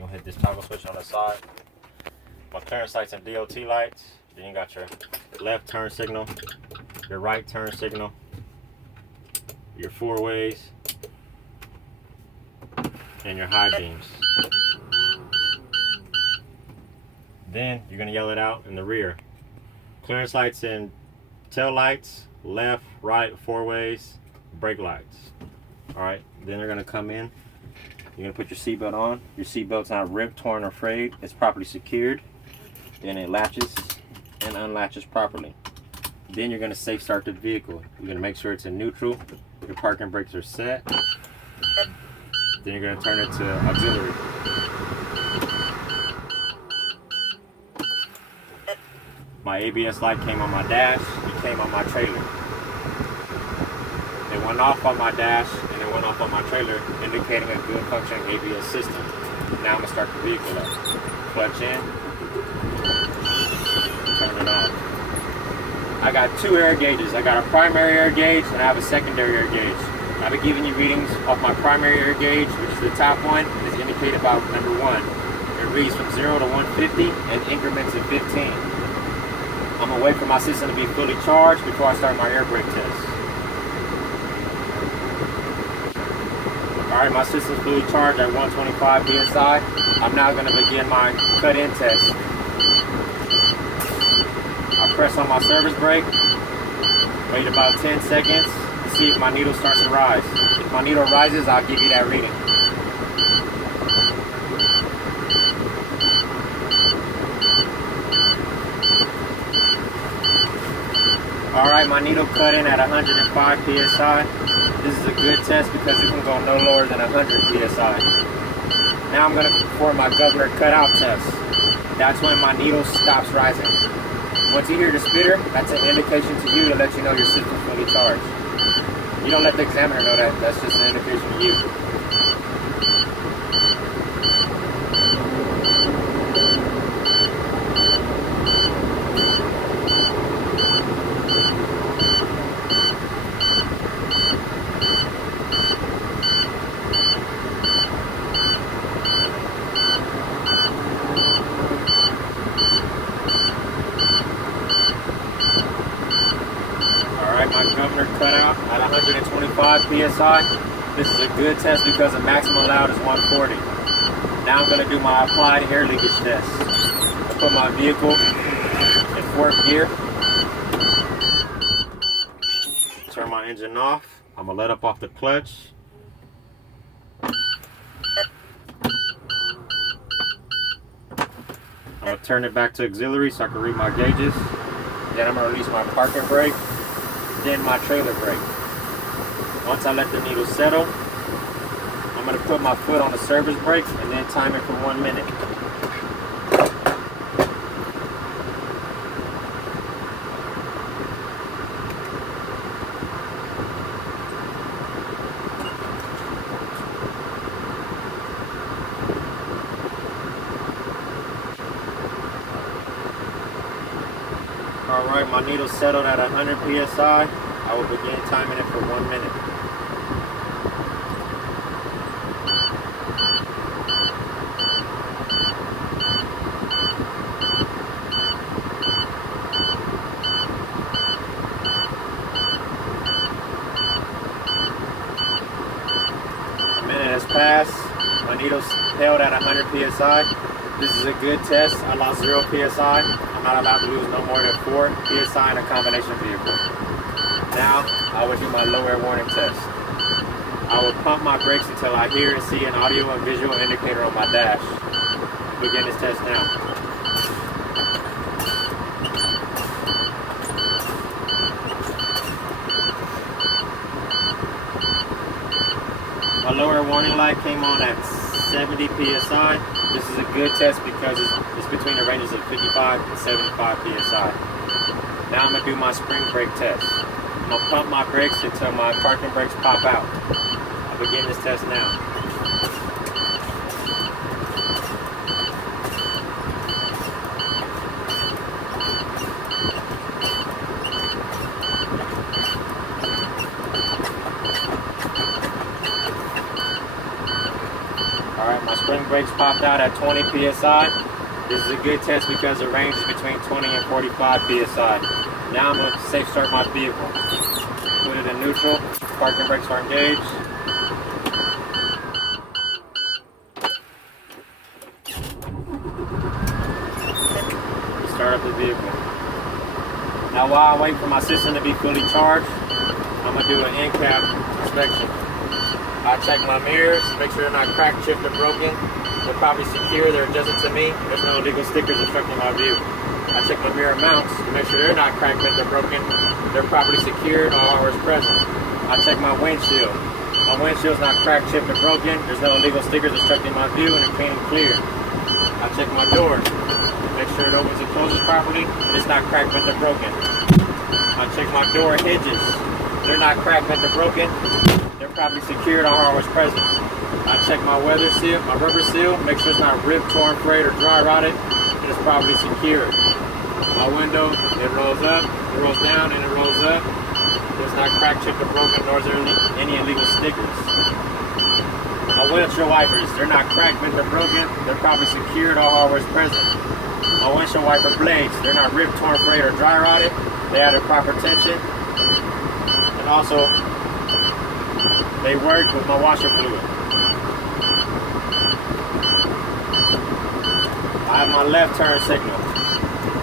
You're gonna hit this toggle switch on the side. My clearance lights and DOT lights. Then you got your left turn signal, your right turn signal, your four ways, and your high beams. Then you're gonna yell it out in the rear. Clearance lights and tail lights, left, right, four ways, brake lights. All right, then they're gonna come in. You're gonna put your seatbelt on. Your seatbelt's not ripped, torn, or frayed. It's properly secured. Then it latches and unlatches properly. Then you're gonna safe start the vehicle. You're gonna make sure it's in neutral. Your parking brakes are set. Then you're gonna turn it to auxiliary. My ABS light came on my dash, it came on my trailer. It went off on my dash and it went off on my trailer, indicating a good functioning ABS system. Now I'm gonna start the vehicle up. Clutch in, turn it on. I got two air gauges. I got a primary air gauge and I have a secondary air gauge. I've been giving you readings off my primary air gauge, which is the top one, is indicated by number 1. It reads from 0 to 150 in increments of 15. I'm gonna wait for my system to be fully charged before I start my air brake test. Alright, my system's fully charged at 125 PSI. I'm now gonna begin my cut-in test. I press on my service brake, wait about 10 seconds to see if my needle starts to rise. If my needle rises, I'll give you that reading. Alright, my needle cut in at 105 PSI. This is a good test because it can go no lower than 100 PSI. Now I'm going to perform my governor cutout test. That's when my needle stops rising. Once you hear the spitter, that's an indication to you to let you know your system's fully charged. You don't let the examiner know that, that's just an indication to you. My governor cut out at 125 PSI. This is a good test because the maximum allowed is 140. Now I'm going to do my applied air leakage test. I put my vehicle in 4th gear. Turn my engine off. I'm going to let up off the clutch. I'm going to turn it back to auxiliary so I can read my gauges. Then I'm going to release my parking brake. Then my trailer brake. Once I let the needle settle, I'm going to put my foot on the service brake and then time it for 1 minute. Alright, my needle settled at 100 PSI. I will begin timing it for 1 minute. A minute has passed. My needle's held at 100 PSI. This is a good test. I lost 0 PSI. I'm not allowed to lose no more than 4 PSI in a combination vehicle. Now, I will do my low air warning test. I will pump my brakes until I hear and see an audio and visual indicator on my dash. Begin this test now. My low air warning light came on at 70 PSI. This is a good test because it's between the ranges of 55 and 75 PSI. Now I'm going to do my spring brake test. I'm going to pump my brakes until my parking brakes pop out. I'll begin this test now. Alright, my spring brake brakes popped out at 20 psi. This is a good test because the range is between 20 and 45 psi. Now I'm going to safe start my vehicle. Put it in neutral, parking brakes are engaged. Start up the vehicle. Now while I wait for my system to be fully charged, I'm going to do an in-cab inspection. I check my mirrors, make sure they're not cracked, chipped, or broken. They're probably secure, they're adjusted to me. There's no illegal stickers obstructing my view. I check my mirror mounts to make sure they're not cracked, bent, or broken. They're properly secured, all hours present. I check my windshield. My windshield's not cracked, chipped, or broken. There's no illegal stickers obstructing my view, and they're clean and clear. I check my door. Make sure it opens and closes properly, and it's not cracked, bent, or broken. I check my door hinges. They're not cracked, bent, or broken. They're properly secured, all hours present. I check my weather seal, my rubber seal, make sure it's not ripped, torn, frayed, or dry rotted, and it's properly secured. My window, it rolls up, it rolls down, and it rolls up. It's not cracked, chipped, or broken, nor is there any illegal stickers. My windshield wipers, they're not cracked, bent, or broken. They're properly secured, all hours present. My windshield wiper blades, they're not ripped, torn, frayed, or dry rotted. They have their proper tension. And also, they work with my washer fluid. I have my left turn signal,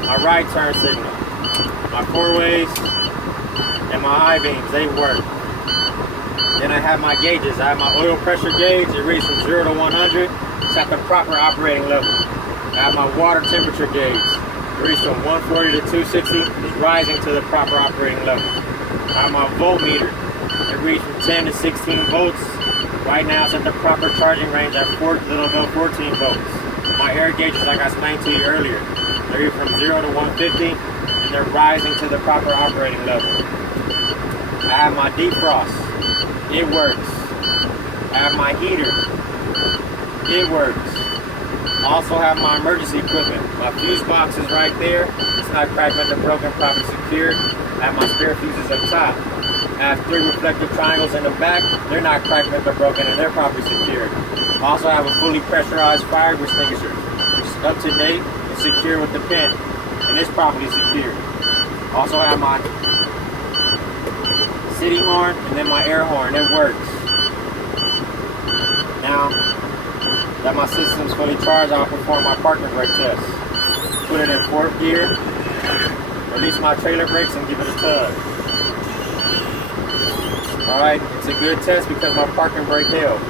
my right turn signal, my four-ways, and my high beams, they work. Then I have my gauges. I have my oil pressure gauge. It reads from 0 to 100. It's at the proper operating level. I have my water temperature gauge. It reads from 140 to 260. It's rising to the proper operating level. I have my voltmeter. It reads from 10 to 16 volts. Right now it's at the proper charging range at 14 volts. My air gauges, like I explained to you earlier, they're from 0 to 150, and they're rising to the proper operating level. I have my defrost. It works. I have my heater. It works. I also have my emergency equipment. My fuse box is right there. It's not cracked, bent, or broken, properly secured. I have my spare fuses up top. I have 3 reflective triangles in the back. They're not cracked, bent, or broken, and they're properly secured. I also have a fully pressurized fire extinguisher, which is up to date and secure with the pin, and it's properly secured. I also have my city horn and then my air horn. It works. Now that my system's fully charged, I'll perform my parking brake test. Put it in 4th gear, release my trailer brakes, and give it a tug. Alright, it's a good test because my parking brake held.